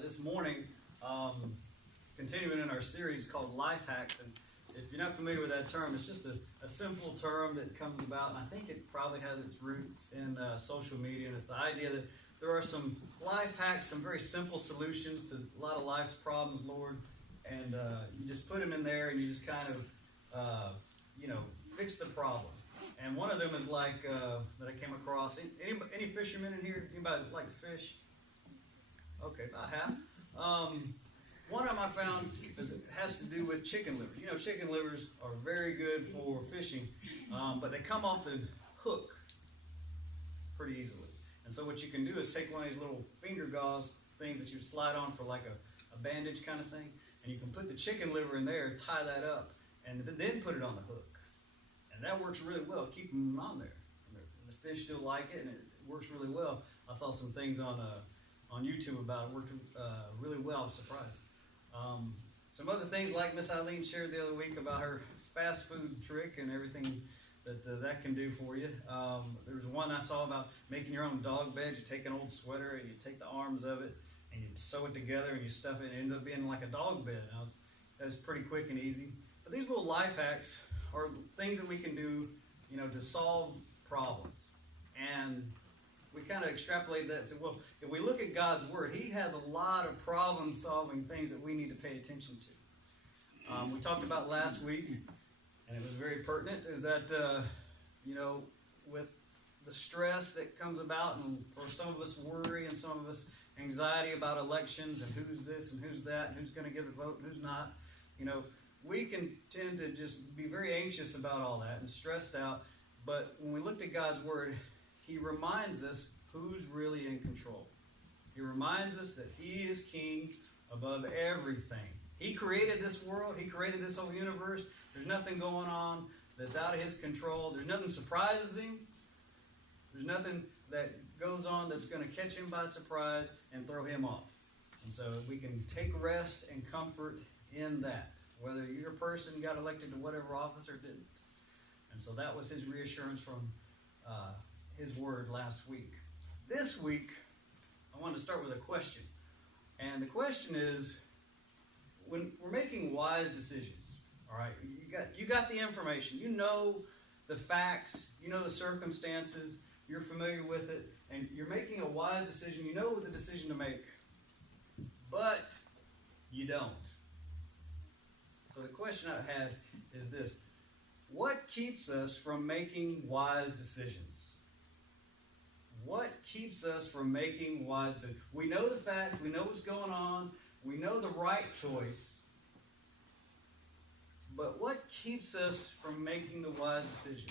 this morning, continuing in our series called Life Hacks. And if you're not familiar with that term, it's just a simple term that comes about, and I think it probably has its roots in social media. And it's the idea that there are some life hacks, some very simple solutions to a lot of life's problems, Lord. And you just put them in there, and you just kind of, fix the problem. And one of them is like that I came across. Any fishermen in here? Anybody like to fish? Okay, about half. One of them I found has to do with chicken livers. You know, chicken livers are very good for fishing, but they come off the hook pretty easily. And so what you can do is take one of these little finger gauze things that you slide on for like a bandage kind of thing, and you can put the chicken liver in there, tie that up, and then put it on the hook. And that works really well. Keep them on there. And the fish still like it, and it works really well. I saw some things on YouTube about it. Worked really well. I was surprised. Some other things like Miss Eileen shared the other week about her fast food trick and everything that can do for you. There was one I saw about making your own dog bed. You take an old sweater and you take the arms of it and you sew it together and you stuff it. And it ends up being like a dog bed. That was pretty quick and easy. But these little life hacks are things that we can do, to solve problems. And we kind of extrapolate that and say, well, if we look at God's Word, He has a lot of problem-solving things that we need to pay attention to. We talked about last week, and it was very pertinent, is that, with the stress that comes about, and for some of us worry and some of us anxiety about elections and who's this and who's that and who's going to get the vote and who's not, we can tend to just be very anxious about all that and stressed out. But when we looked at God's Word, He reminds us who's really in control. He reminds us that He is king above everything. He created this world. He created this whole universe. There's nothing going on that's out of His control. There's nothing surprising. There's nothing that goes on that's going to catch Him by surprise and throw Him off. And so we can take rest and comfort in that, whether your person got elected to whatever office or didn't. And so that was His reassurance from His Word last week. This week, I want to start with a question. And the question is, when we're making wise decisions, all right, you got the information, you know the facts, you know the circumstances, you're familiar with it, and you're making a wise decision, you know the decision to make, but you don't. So the question I had is this: what keeps us from making wise decisions? What keeps us from making wise decisions? We know the facts, we know what's going on, we know the right choice, but what keeps us from making the wise decision?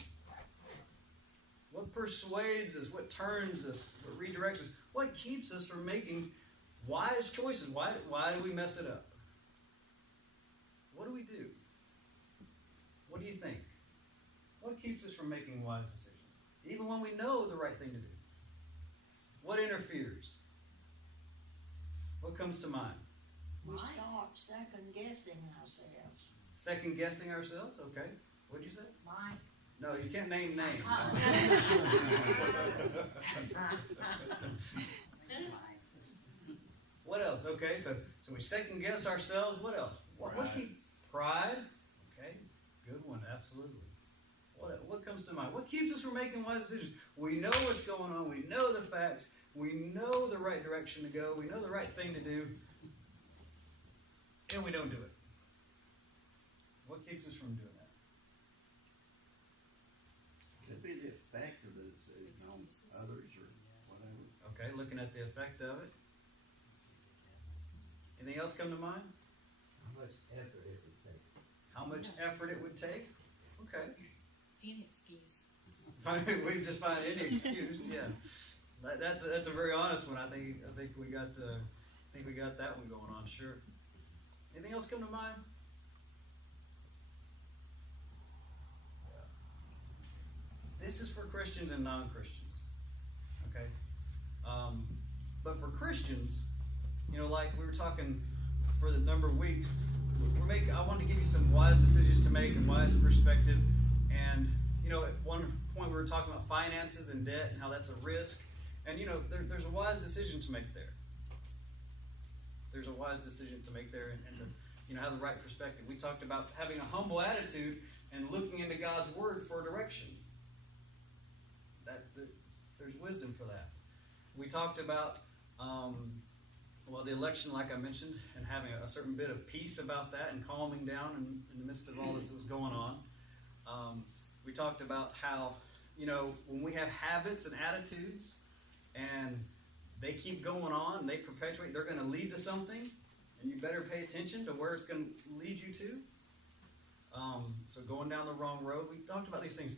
What persuades us? What turns us? What redirects us? What keeps us from making wise choices? Why do we mess it up? What do we do? What do you think? What keeps us from making wise decisions? Even when we know the right thing to do. What interferes? What comes to mind? We start second-guessing ourselves. Second-guessing ourselves? Okay. What'd you say? Mine. No, you can't name names. What else? Okay, so we second-guess ourselves. What else? What keeps pride? Okay, good one, absolutely. What comes to mind? What keeps us from making wise decisions? We know what's going on. We know the facts. We know the right direction to go. We know the right thing to do. And we don't do it. What keeps us from doing that? Could be the effect of the decision on others or whatever. Okay, looking at the effect of it. Anything else come to mind? How much effort it would take. How much effort it would take? Okay. Any excuse. We can just find any excuse. Yeah, that's a very honest one. I think we got that one going on. Sure. Anything else come to mind? This is for Christians and non-Christians. Okay. But for Christians, like we were talking for the number of weeks, I wanted to give you some wise decisions to make and wise perspective. And, at one point we were talking about finances and debt and how that's a risk. And, there's a wise decision to make there. there's a wise decision to make there and to, you know, have the right perspective. We talked about having a humble attitude and looking into God's Word for direction. There's wisdom for that. We talked about, the election, like I mentioned, and having a certain bit of peace about that and calming down in the midst of all this that was going on. We talked about how, you know, when we have habits and attitudes and they keep going on and they perpetuate, they're going to lead to something, and you better pay attention to where it's going to lead you to. So going down the wrong road, we talked about these things.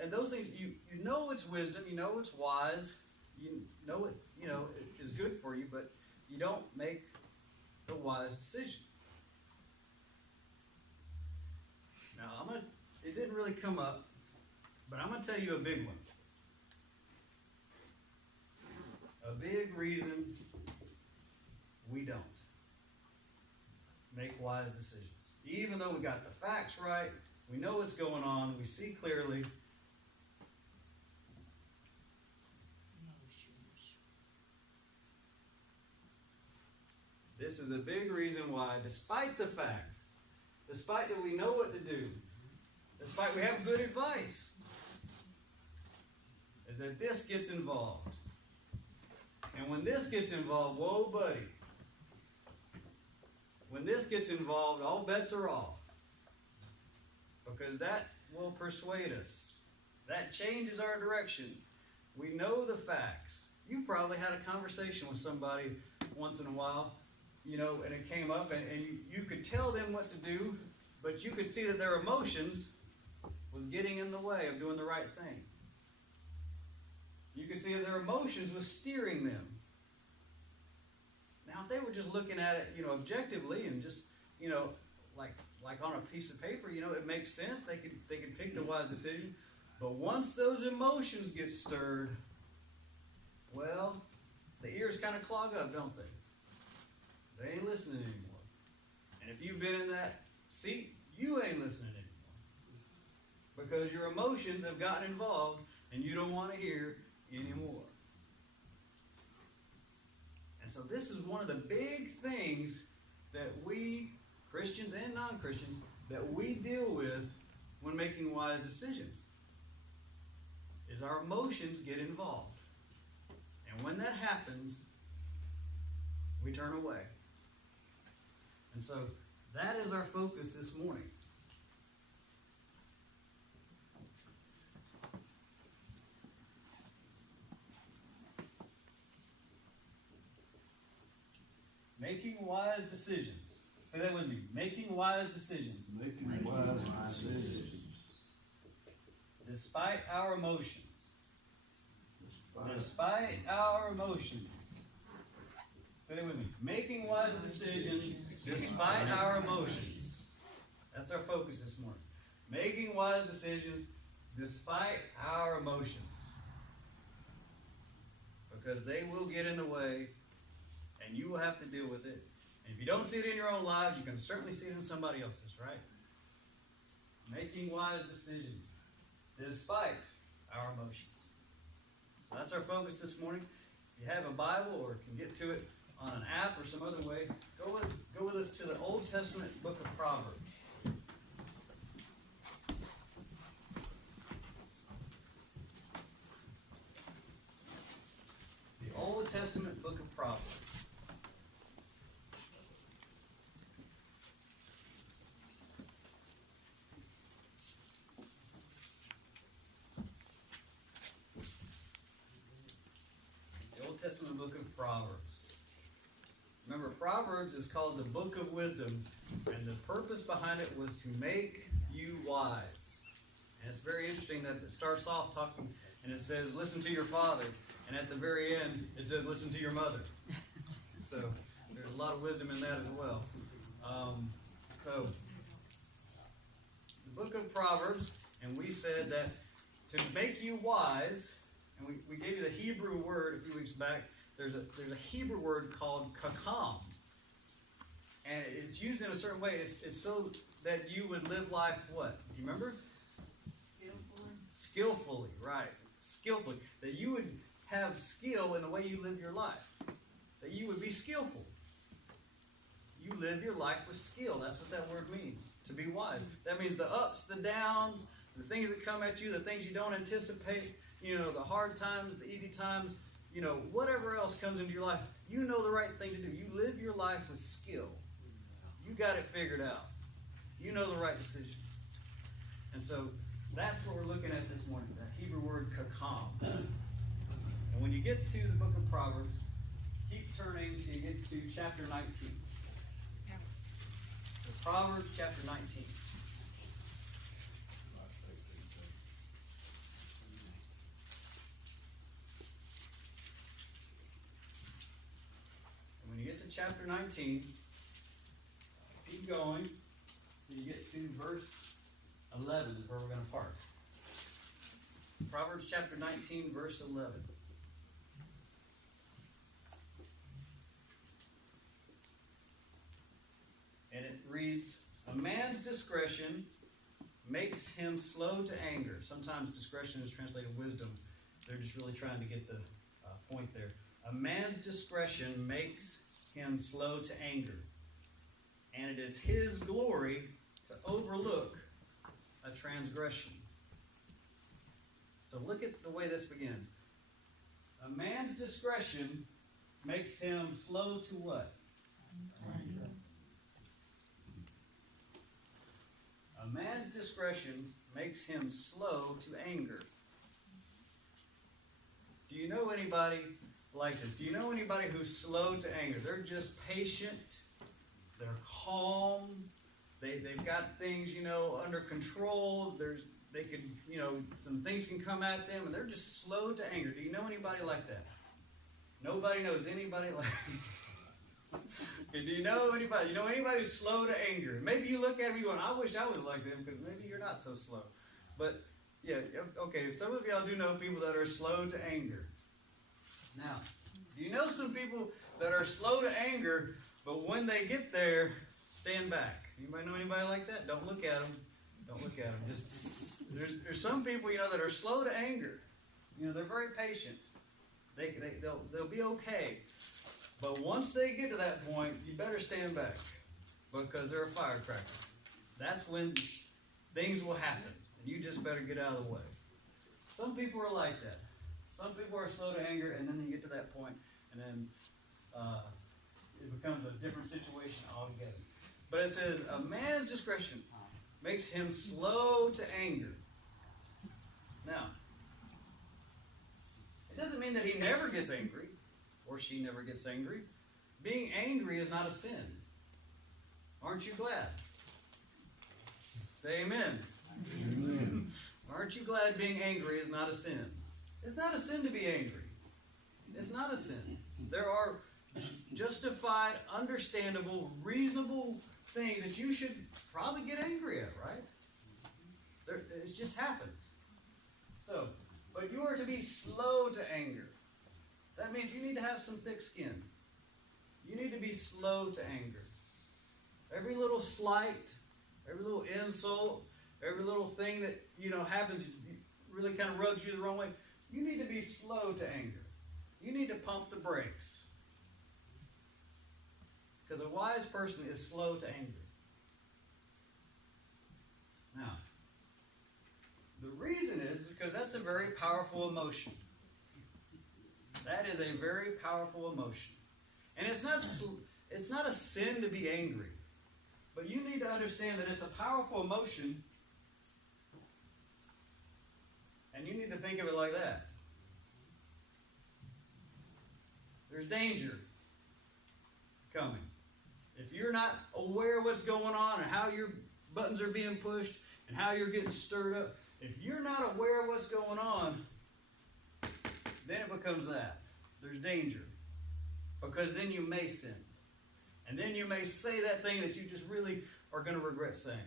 And those things, you know it's wisdom, you know it's wise, you know it, is good for you, but you don't make the wise decision. Now, it didn't really come up, but I'm going to tell you a big one. A big reason we don't make wise decisions. Even though we got the facts right, we know what's going on, we see clearly. This is a big reason why, despite the facts, despite that we know what to do, despite we have good advice, is that this gets involved. And when this gets involved, whoa, buddy. When this gets involved, all bets are off. Because that will persuade us. That changes our direction. We know the facts. You probably had a conversation with somebody once in a while, and it came up, and you could tell them what to do, but you could see that their emotions was getting in the way of doing the right thing. You could see that their emotions was steering them. Now, if they were just looking at it, objectively and just, like on a piece of paper, it makes sense. They could pick the wise decision. But once those emotions get stirred, well, the ears kind of clog up, don't they? They ain't listening anymore. And if you've been in that seat, you ain't listening anymore. Because your emotions have gotten involved and you don't want to hear anymore. And so this is one of the big things that we, Christians and non-Christians, that we deal with when making wise decisions. Is our emotions get involved. And when that happens, we turn away. And so that is our focus this morning. Making wise decisions. Say that with me. Making wise decisions. Making wise decisions. Despite our emotions. Despite our emotions. Say that with me. Making wise decisions despite our emotions. That's our focus this morning. Making wise decisions despite our emotions. Because they will get in the way and you will have to deal with it. And if you don't see it in your own lives, you can certainly see it in somebody else's, right? Making wise decisions despite our emotions. So that's our focus this morning. If you have a Bible or can get to it on an app or some other way, go with us to the Old Testament book of Proverbs. The Old Testament book of Proverbs. Testament book of Proverbs. Remember, Proverbs is called the book of wisdom, and the purpose behind it was to make you wise. And it's very interesting that it starts off talking, and it says, listen to your father, and at the very end, it says, listen to your mother. So, there's a lot of wisdom in that as well. So, the book of Proverbs, and we said that to make you wise. And we gave you the Hebrew word a few weeks back. There's a Hebrew word called kakam. And it's used in a certain way. It's so that you would live life what? Do you remember? Skillfully. Skillfully, right. Skillfully. That you would have skill in the way you live your life. That you would be skillful. live your life with skill. That's what that word means, to be wise. That means the ups, the downs, the things that come at you, the things you don't anticipate, the hard times, the easy times, whatever else comes into your life, you know the right thing to do. You live your life with skill. You got it figured out. You know the right decisions. And so that's what we're looking at this morning, that Hebrew word kakam. And when you get to the book of Proverbs, keep turning till you get to chapter 19. So Proverbs chapter 19. And when you get to chapter 19, keep going till you get to verse 11 is where we're going to park. Proverbs chapter 19, verse 11. And it reads, "A man's discretion makes him slow to anger." Sometimes discretion is translated wisdom. They're just really trying to get the point there. A man's discretion makes him slow to anger, and it is his glory to overlook a transgression. So look at the way this begins. A man's discretion makes him slow to what? Anger. A man's discretion makes him slow to anger. Do you know anybody like this? Do you know anybody who's slow to anger? They're just patient. They're calm. They've got things, under control. They can, some things can come at them, and they're just slow to anger. Do you know anybody like that? Nobody knows anybody like that. Do you know anybody? You know anybody who's slow to anger? Maybe you look at me going, "I wish I was like them," because maybe you're not so slow. But yeah, okay. Some of y'all do know people that are slow to anger. Now, do you know some people that are slow to anger, but when they get there, stand back? Anybody know anybody like that? Don't look at them. Don't look at them. Just there's some people that are slow to anger. They're very patient. They'll be okay. But once they get to that point, you better stand back, because they're a firecracker. That's when things will happen, and you just better get out of the way. Some people are like that. Some people are slow to anger, and then you get to that point, and then it becomes a different situation altogether. But it says, a man's discretion makes him slow to anger. Now, it doesn't mean that he never gets angry, or she never gets angry. Being angry is not a sin. Aren't you glad? Say amen. Amen. Aren't you glad being angry is not a sin? It's not a sin to be angry. It's not a sin. There are justified, understandable, reasonable things that you should probably get angry at, right? It just happens. So, but you are to be slow to anger. That means you need to have some thick skin. You need to be slow to anger. Every little slight, every little insult, every little thing that happens, really kind of rubs you the wrong way. You need to be slow to anger. You need to pump the brakes. Because a wise person is slow to anger. Now, the reason is because that's a very powerful emotion. That is a very powerful emotion. And it's not a sin to be angry. But you need to understand that it's a powerful emotion. And you need to think of it like that. There's danger coming. If you're not aware of what's going on and how your buttons are being pushed and how you're getting stirred up, if you're not aware of what's going on, then it becomes that. There's danger. Because then you may sin. And then you may say that thing that you just really are going to regret saying.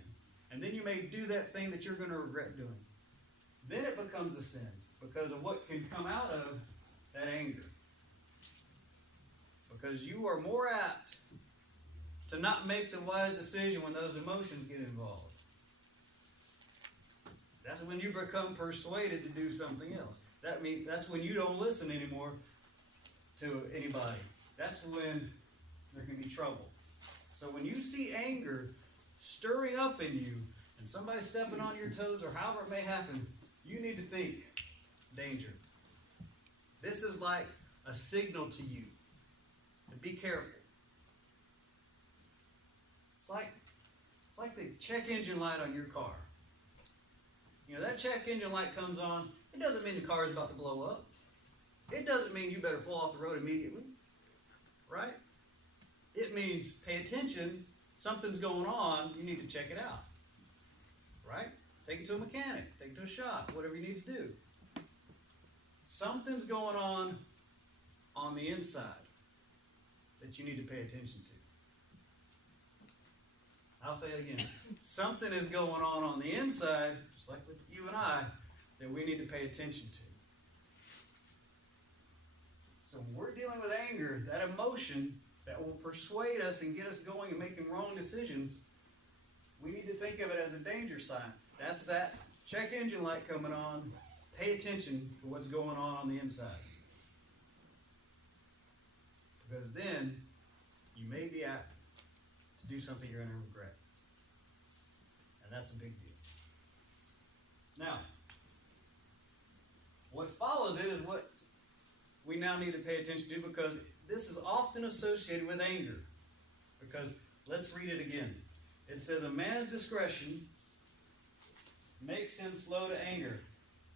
And then you may do that thing that you're going to regret doing. Then it becomes a sin because of what can come out of that anger. Because you are more apt to not make the wise decision when those emotions get involved. That's when you become persuaded to do something else. That means that's when you don't listen anymore to anybody. That's when there can be trouble. So when you see anger stirring up in you, and somebody stepping on your toes, or however it may happen, you need to think, danger. This is like a signal to you. And be careful. It's like the check engine light on your car. You know, that check engine light comes on, it doesn't mean the car is about to blow up. It doesn't mean you better pull off the road immediately. Right? It means pay attention, something's going on, you need to check it out. Right? Take it to a mechanic, take it to a shop, whatever you need to do. Something's going on the inside that you need to pay attention to. I'll say it again. Something is going on the inside, just like with you and I, that we need to pay attention to. So when we're dealing with anger, that emotion that will persuade us and get us going and making wrong decisions, we need to think of it as a danger sign. That's that check engine light coming on. Pay attention to what's going on the inside. Because then you may be apt to do something you're going to regret. And that's a big deal. Now, what follows it is what we now need to pay attention to, because this is often associated with anger. Because let's read it again. It says, a man's discretion makes him slow to anger,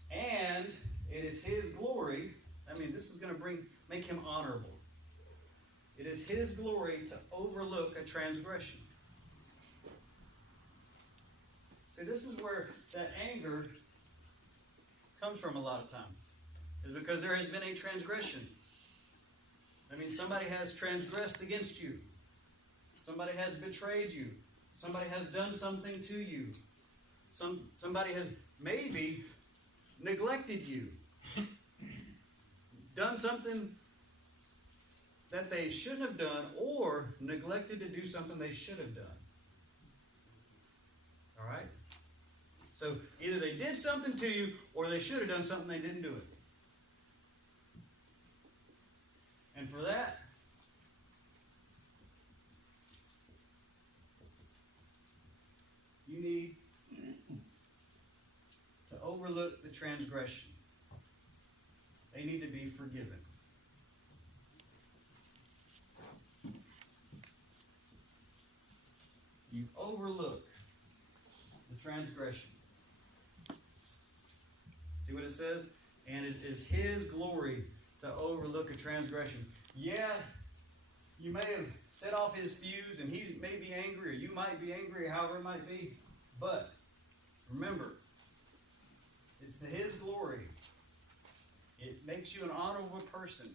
and it is his glory. That means this is going to make him honorable. It is his glory to overlook a transgression. See, this is where that anger comes from a lot of times. Is because there has been a transgression. That means somebody has transgressed against you. Somebody has betrayed you. Somebody has done something to you. Somebody has maybe neglected you. Done something that they shouldn't have done, or neglected to do something they should have done. All right? So either they did something to you, or they should have done something, they didn't do it. And for that, you need to overlook the transgression. They need to be forgiven. You overlook the transgression. See what it says? And it is his glory to overlook a transgression. Yeah, you may have set off his fuse, and he may be angry, or you might be angry, however it might be. But remember, it's to his glory. It makes you an honorable person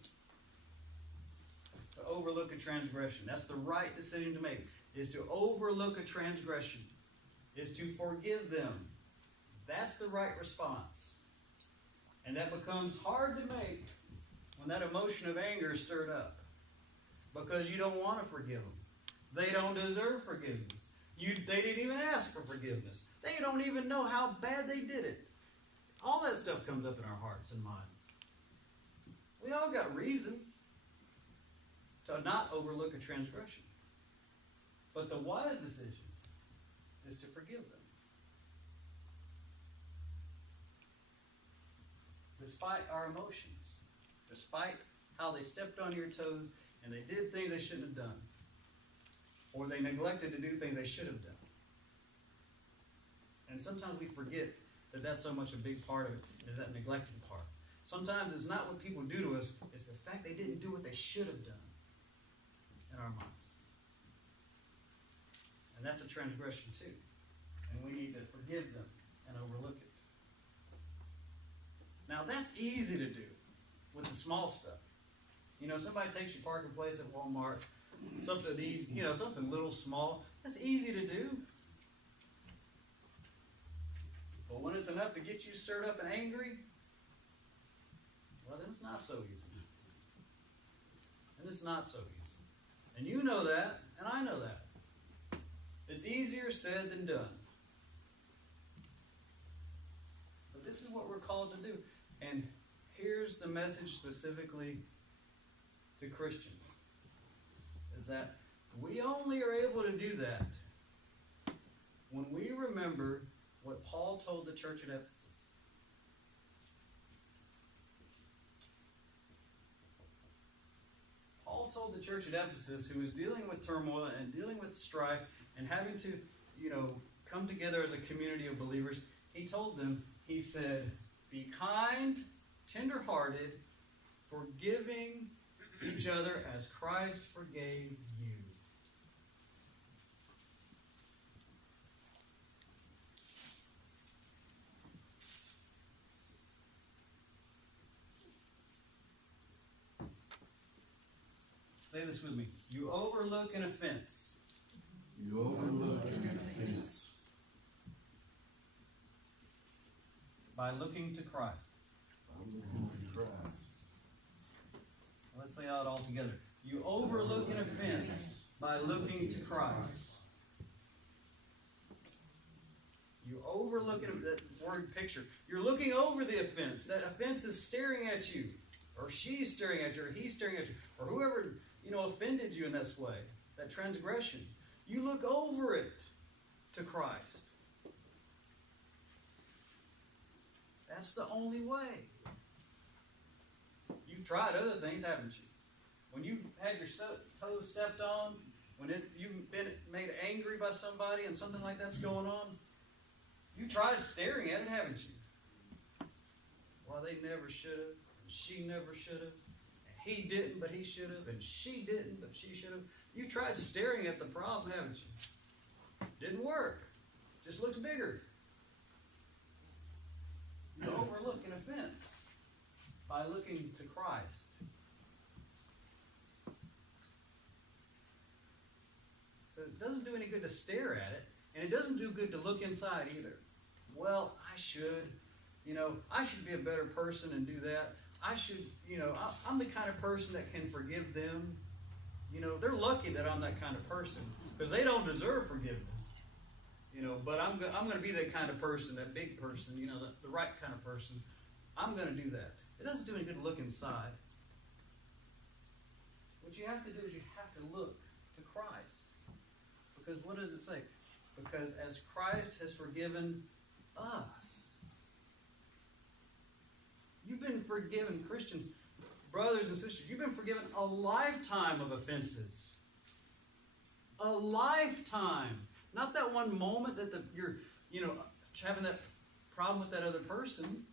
to overlook a transgression. That's the right decision to make, is to overlook a transgression, is to forgive them. That's the right response. And that becomes hard to make when that emotion of anger is stirred up, because you don't want to forgive them. They don't deserve forgiveness. They didn't even ask for forgiveness. They don't even know how bad they did it. All that stuff comes up in our hearts and minds. We all got reasons to not overlook a transgression. But the wise decision is to forgive them. Despite our emotions, despite how they stepped on your toes and they did things they shouldn't have done, or they neglected to do things they should have done. And sometimes we forget that that's so much a big part of it, is that neglected part. Sometimes it's not what people do to us, it's the fact they didn't do what they should have done in our minds. And that's a transgression too. And we need to forgive them and overlook it. Now that's easy to do with the small stuff. You know, somebody takes your parking place at Walmart, something easy, something little small. That's easy to do. But when it's enough to get you stirred up and angry, well, then it's not so easy. And it's not so easy. And you know that, and I know that. It's easier said than done. But this is what we're called to do. And here's the message specifically to Christians, is that we only only are able to do that when we remember what Paul told the church at Ephesus. Paul told the church at Ephesus, who was dealing with turmoil and dealing with strife and having to, come together as a community of believers, he told them, he said, be kind, tender-hearted, forgiving each other as Christ forgave you. Say this with me. You overlook an offense. You overlook an offense By looking to Christ. Let's say it all together. You overlook an offense by looking to Christ. You overlook it, that word picture. You're looking over the offense. That offense is staring at you. Or she's staring at you, or he's staring at you. Or whoever, offended you in this way. That transgression. You look over it to Christ. That's the only way. You've tried other things, haven't you? When you had your toes stepped on, when you've been made angry by somebody and something like that's going on, you tried staring at it, haven't you? Well, they never should have, and she never should have, and he didn't, but he should have, and she didn't, but she should have. You tried staring at the problem, haven't you? Didn't work. Just looks bigger. You overlook an offense by looking to Christ. So it doesn't do any good to stare at it, and it doesn't do good to look inside either. Well, I should be a better person and do that. I should, I'm the kind of person that can forgive them. They're lucky that I'm that kind of person because they don't deserve forgiveness. But I'm going to be that kind of person, that big person, the right kind of person. I'm going to do that. It doesn't do any good to look inside. What you have to do is you have to look to Christ. Because what does it say? Because as Christ has forgiven us. You've been forgiven, Christians, brothers and sisters, you've been forgiven a lifetime of offenses. A lifetime. Not that one moment that you're having that problem with that other person.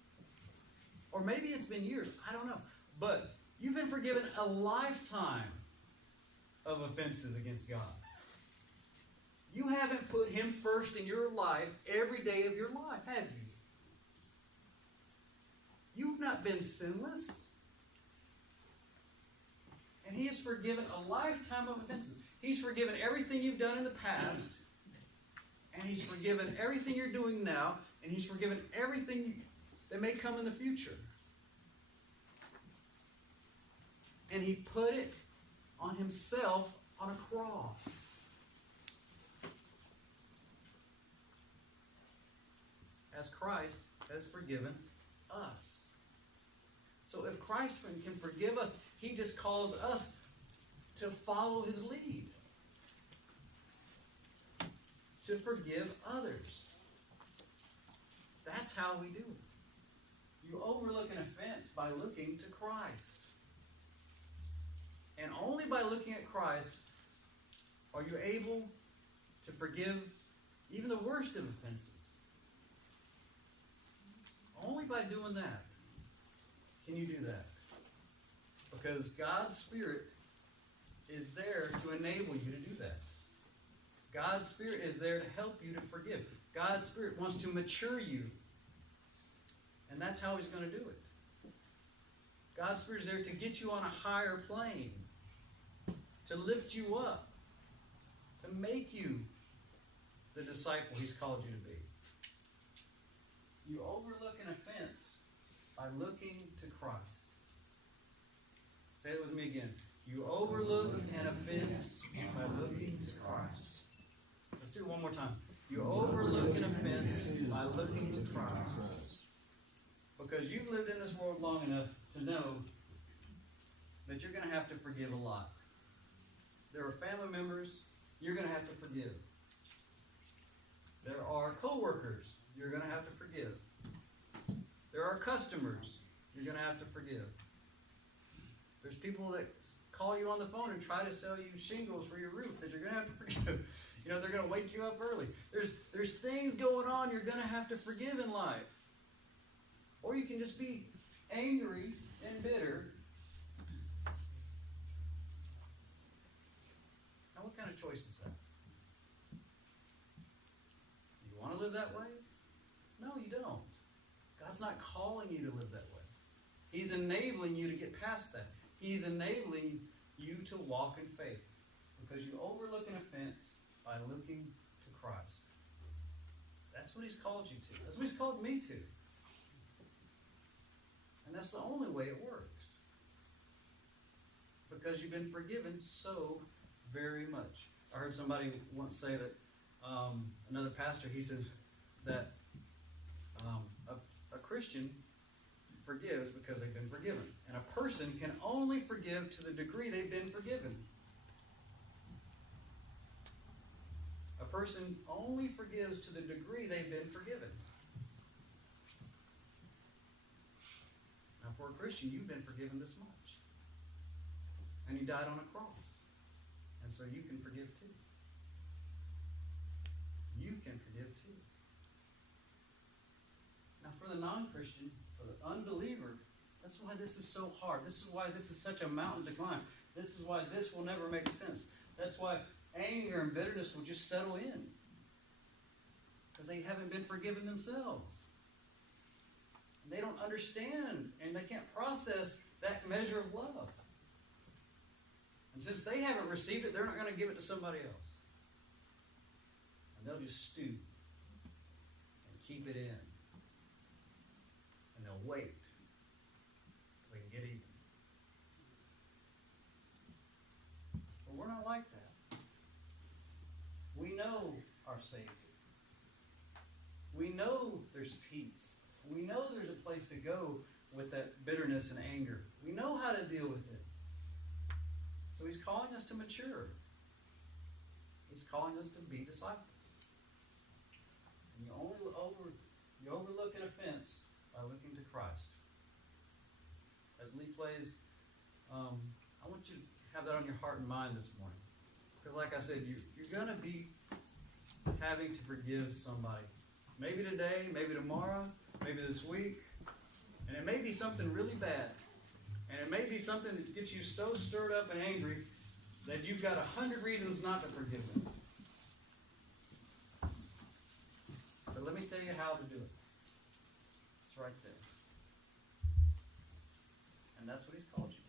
Or maybe it's been years. I don't know. But you've been forgiven a lifetime of offenses against God. You haven't put Him first in your life every day of your life, have you? You've not been sinless. And He has forgiven a lifetime of offenses. He's forgiven everything you've done in the past. And He's forgiven everything you're doing now. And He's forgiven everything that may come in the future. And He put it on Himself on a cross. As Christ has forgiven us. So if Christ can forgive us, He just calls us to follow His lead. To forgive others. That's how we do it. You overlook an offense by looking to Christ. And only by looking at Christ are you able to forgive even the worst of offenses. Only by doing that can you do that. Because God's Spirit is there to enable you to do that. God's Spirit is there to help you to forgive. God's Spirit wants to mature you. And that's how He's going to do it. God's Spirit is there to get you on a higher plane. To lift you up. To make you the disciple He's called you to be. You overlook an offense by looking to Christ. Say it with me again. You overlook an offense by looking to Christ. Let's do it one more time. You overlook an offense by looking to Christ. Because you've lived in this world long enough to know that you're going to have to forgive a lot. There are family members, you're going to have to forgive. There are coworkers you're going to have to forgive. There are customers you're going to have to forgive. There's people that call you on the phone and try to sell you shingles for your roof that you're going to have to forgive. You know, they're going to wake you up early. There's things going on you're going to have to forgive in life. Or you can just be angry and bitter. Now, what kind of choice is that? You want to live that way? No, you don't. God's not calling you to live that way. He's enabling you to get past that. He's enabling you to walk in faith because you overlook an offense by looking to Christ. That's what He's called you to. That's what He's called me to. And that's the only way it works. Because you've been forgiven so very much. I heard somebody once say that, another pastor, he says that a Christian forgives because they've been forgiven. And a person can only forgive to the degree they've been forgiven. A person only forgives to the degree they've been forgiven. Now, for a Christian, you've been forgiven this much. And He died on a cross. And so you can forgive too. You can forgive too. Now, for the non-Christian, for the unbeliever, that's why this is so hard. This is why this is such a mountain to climb. This is why this will never make sense. That's why anger and bitterness will just settle in. Because they haven't been forgiven themselves. And they don't understand and they can't process that measure of love. And since they haven't received it, they're not going to give it to somebody else. And they'll just stew and keep it in. And they'll wait till they can get even. But we're not like that. We know our Savior. We know there's peace. We know there's a place to go with that bitterness and anger. We know how to deal with it. So He's calling us to mature. He's calling us to be disciples. And you overlook an offense by looking to Christ. As Lee plays, I want you to have that on your heart and mind this morning. Because like I said, you're going to be having to forgive somebody. Maybe today, maybe tomorrow, maybe this week. And it may be something really bad. And it may be something that gets you so stirred up and angry that you've got 100 reasons not to forgive them. But let me tell you how to do it. It's right there. And that's what He's called you to.